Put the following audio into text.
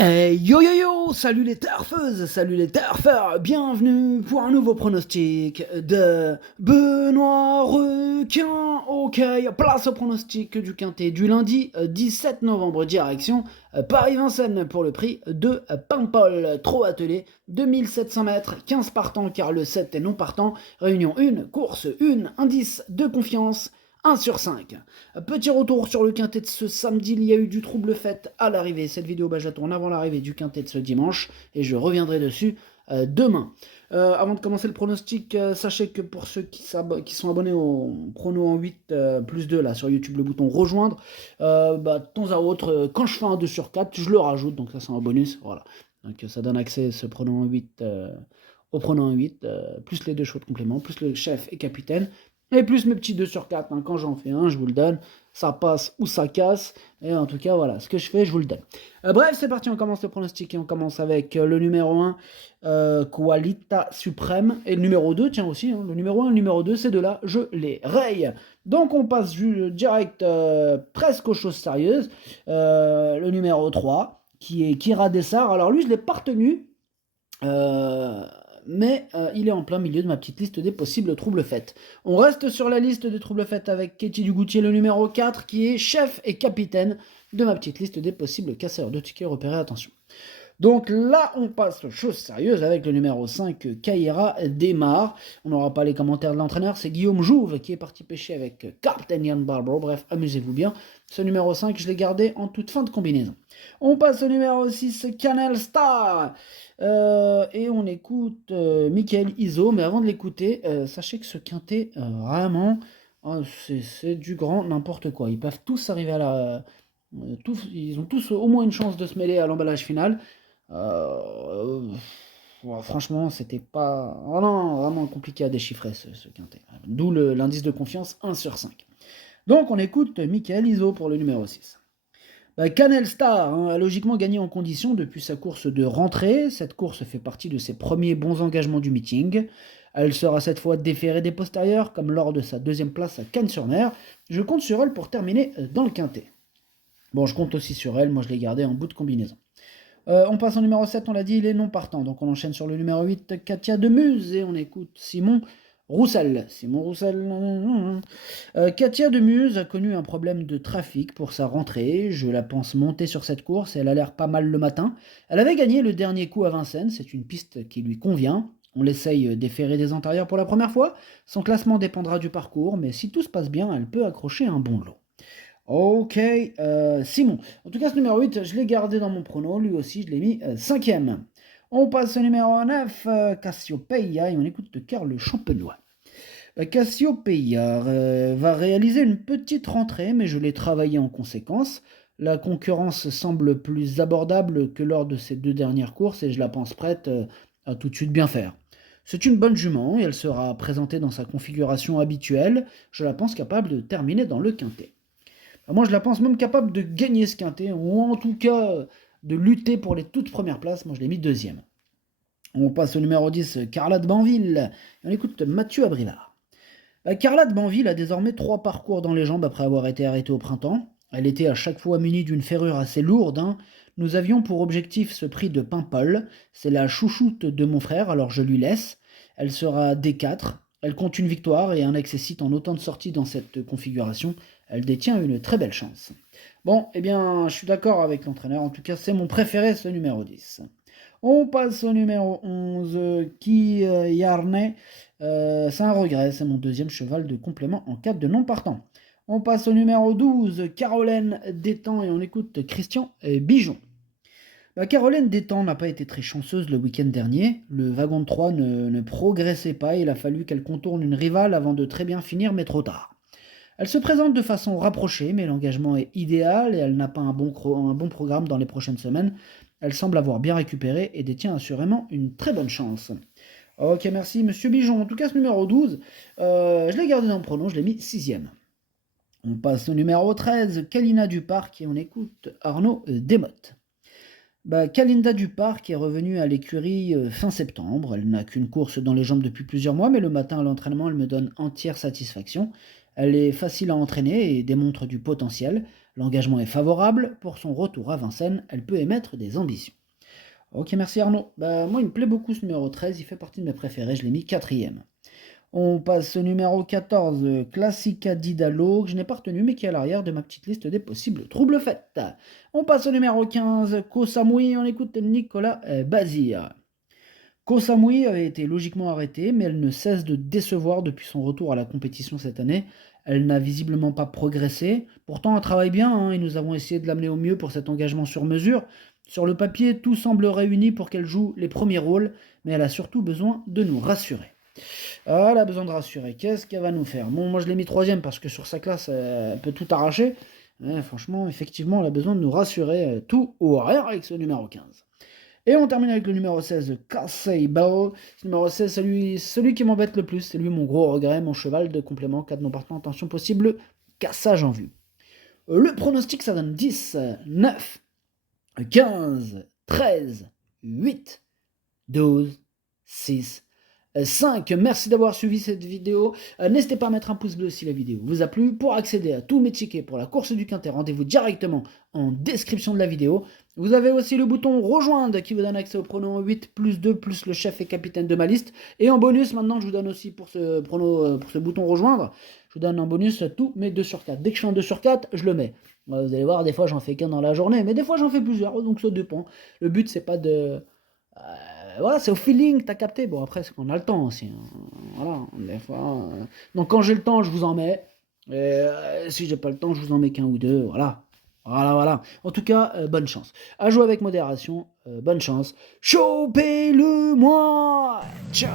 Hey yo yo yo, salut les turfeuses, salut les turfeurs, bienvenue pour un nouveau pronostic de Benoît Requin. Ok, place au pronostic du quintet du lundi 17 novembre, direction Paris-Vincennes pour le prix de Paimpol. Trop attelé, 2700 mètres, 15 partants car le 7 est non partant. Réunion 1, course 1, indice de confiance. 1 sur 5. Petit retour sur le quintet de ce samedi, il y a eu du trouble fait à l'arrivée. Cette vidéo, je la tourne avant l'arrivée du quintet de ce dimanche et je reviendrai dessus demain. Avant de commencer le pronostic, sachez que pour ceux qui sont abonnés au prono en 8 plus 2 là sur YouTube, le bouton rejoindre, de temps à autre, quand je fais un 2 sur 4, je le rajoute, donc ça c'est un bonus. Voilà. Donc ça donne accès ce prono en 8 au prono en 8, plus les deux chevaux de complément, plus le chef et capitaine. Et plus mes petits 2 sur 4, hein. Quand j'en fais un, je vous le donne, ça passe ou ça casse, et en tout cas, voilà, ce que je fais, je vous le donne. Bref, c'est parti, on commence le pronostic, et on commence avec le numéro 1, Qualita Suprême, et le numéro 2, tiens aussi, hein, le numéro 1 et le numéro 2, ces deux-là, je les raye. Donc on passe direct presque aux choses sérieuses, le numéro 3, qui est Kira Dessart. Alors lui, je ne l'ai pas retenu, mais il est en plein milieu de ma petite liste des possibles troubles faits. On reste sur la liste des troubles faits avec Katie Dugoutier, le numéro 4, qui est chef et capitaine de ma petite liste des possibles casseurs de tickets repérés. Attention. Donc là, on passe aux choses sérieuses avec le numéro 5, Kaira démarre. On n'aura pas les commentaires de l'entraîneur, c'est Guillaume Jouve qui est parti pêcher avec Captain Ian Barber. Bref, amusez-vous bien. Ce numéro 5, je l'ai gardé en toute fin de combinaison. On passe au numéro 6, Canal Star. Et on écoute Michael Iso. Mais avant de l'écouter, sachez que ce quintet, vraiment, c'est du grand n'importe quoi. Ils peuvent tous arriver à la... ils ont tous au moins une chance de se mêler à l'emballage final. Franchement, c'était pas vraiment compliqué à déchiffrer ce quintet. D'où l'indice de confiance 1 sur 5. Donc on écoute Michael Iso pour le numéro 6. Canel Star a logiquement gagné en condition depuis sa course de rentrée. Cette course fait partie de ses premiers bons engagements du meeting. Elle sera cette fois déférée des postérieurs, comme lors de sa deuxième place à Cannes-sur-Mer. Je compte sur elle pour terminer dans le quintet. Bon, je compte aussi sur elle, moi je l'ai gardée en bout de combinaison. On passe au numéro 7, on l'a dit, il est non partant. Donc on enchaîne sur le numéro 8, Katia Demuse, et on écoute Simon Roussel. Katia Demuse a connu un problème de trafic pour sa rentrée. Je la pense monter sur cette course et elle a l'air pas mal le matin. Elle avait gagné le dernier coup à Vincennes, c'est une piste qui lui convient. On l'essaye d'effairer des antérieurs pour la première fois. Son classement dépendra du parcours, mais si tout se passe bien, elle peut accrocher un bon lot. Ok, Simon. En tout cas, ce numéro 8, je l'ai gardé dans mon prono. Lui aussi, je l'ai mis 5e. On passe au numéro 9, Cassiopeia, et on écoute de Karl le Champenois. Cassiopeia va réaliser une petite rentrée, mais je l'ai travaillé en conséquence. La concurrence semble plus abordable que lors de ces 2 dernières courses, et je la pense prête à tout de suite bien faire. C'est une bonne jument, et elle sera présentée dans sa configuration habituelle. Je la pense capable de terminer dans le quintet. Moi, je la pense même capable de gagner ce quintet, ou en tout cas de lutter pour les toutes premières places. Moi, je l'ai mis 2e. On passe au numéro 10, Carla de Banville. Et on écoute Mathieu Abrivard. Carla de Banville a désormais 3 parcours dans les jambes après avoir été arrêtée au printemps. Elle était à chaque fois munie d'une ferrure assez lourde. Nous avions pour objectif ce prix de Paimpol. C'est la chouchoute de mon frère, alors je lui laisse. Elle sera D4. Elle compte une victoire et un excessite en autant de sorties dans cette configuration. Elle détient une très belle chance. Bon, eh bien, je suis d'accord avec l'entraîneur. En tout cas, c'est mon préféré, ce numéro 10. On passe au numéro 11, qui Yarnay. C'est un regret, c'est mon 2e cheval de complément en cas de non partant. On passe au numéro 12, Caroline Détend, et on écoute Christian Bijon. Caroline Détend n'a pas été très chanceuse le week-end dernier. Le wagon de 3 ne progressait pas, il a fallu qu'elle contourne une rivale avant de très bien finir, mais trop tard. Elle se présente de façon rapprochée, mais l'engagement est idéal et elle n'a pas un bon programme dans les prochaines semaines. Elle semble avoir bien récupéré et détient assurément une très bonne chance. Ok, merci Monsieur Bijon. En tout cas, ce numéro 12, je l'ai gardé dans le pronom, je l'ai mis 6e. On passe au numéro 13, Kalina Duparc, et on écoute Arnaud Desmottes. Kalinda Duparc est revenue à l'écurie fin septembre. Elle n'a qu'une course dans les jambes depuis plusieurs mois, mais le matin à l'entraînement, elle me donne entière satisfaction. Elle est facile à entraîner et démontre du potentiel. L'engagement est favorable. Pour son retour à Vincennes, elle peut émettre des ambitions. Ok, merci Arnaud. Bah, moi, il me plaît beaucoup ce numéro 13, il fait partie de mes préférés, je l'ai mis quatrième. On passe au numéro 14, Classica Didalo, que je n'ai pas retenu, mais qui est à l'arrière de ma petite liste des possibles troubles faits. On passe au numéro 15, Koh Samui, on écoute Nicolas Bazir. Koh Samui avait été logiquement arrêtée, mais elle ne cesse de décevoir depuis son retour à la compétition cette année. Elle n'a visiblement pas progressé. Pourtant, elle travaille bien, hein, et nous avons essayé de l'amener au mieux pour cet engagement sur mesure. Sur le papier, tout semble réuni pour qu'elle joue les premiers rôles, mais elle a surtout besoin de nous rassurer. Ah, elle a besoin de rassurer. Qu'est-ce qu'elle va nous faire? Bon, moi je l'ai mis troisième parce que sur sa classe, elle peut tout arracher. Ouais, franchement, effectivement, elle a besoin de nous rassurer tout ou rien avec ce numéro 15. Et on termine avec le numéro 16, Casey Bell. Ce numéro 16, celui qui m'embête le plus. C'est lui mon gros regret, mon cheval de complément, 4 non partant, attention possible, cassage en vue. Le pronostic, ça donne 10, 9, 15, 13, 8, 12, 6, 5. Merci d'avoir suivi cette vidéo. N'hésitez pas à mettre un pouce bleu si la vidéo vous a plu. Pour accéder à tous mes tickets pour la course du Quintet, rendez-vous directement en description de la vidéo. Vous avez aussi le bouton rejoindre qui vous donne accès au prono 8 plus 2 plus le chef et capitaine de ma liste. Et en bonus, maintenant, je vous donne aussi pour ce bouton rejoindre, je vous donne en bonus tous mes 2 sur 4. Dès que je fais un 2 sur 4, je le mets. Vous allez voir, des fois j'en fais qu'un dans la journée, mais des fois j'en fais plusieurs, donc ça dépend. Le but, c'est pas de... voilà, c'est au feeling, t'as capté. Bon, après, c'est qu'on a le temps aussi. Hein. Voilà, des fois. Donc, quand j'ai le temps, je vous en mets. Et si j'ai pas le temps, je vous en mets qu'un ou deux. Voilà. Voilà. En tout cas, bonne chance. À jouer avec modération. Bonne chance. Chopez-le-moi. Ciao.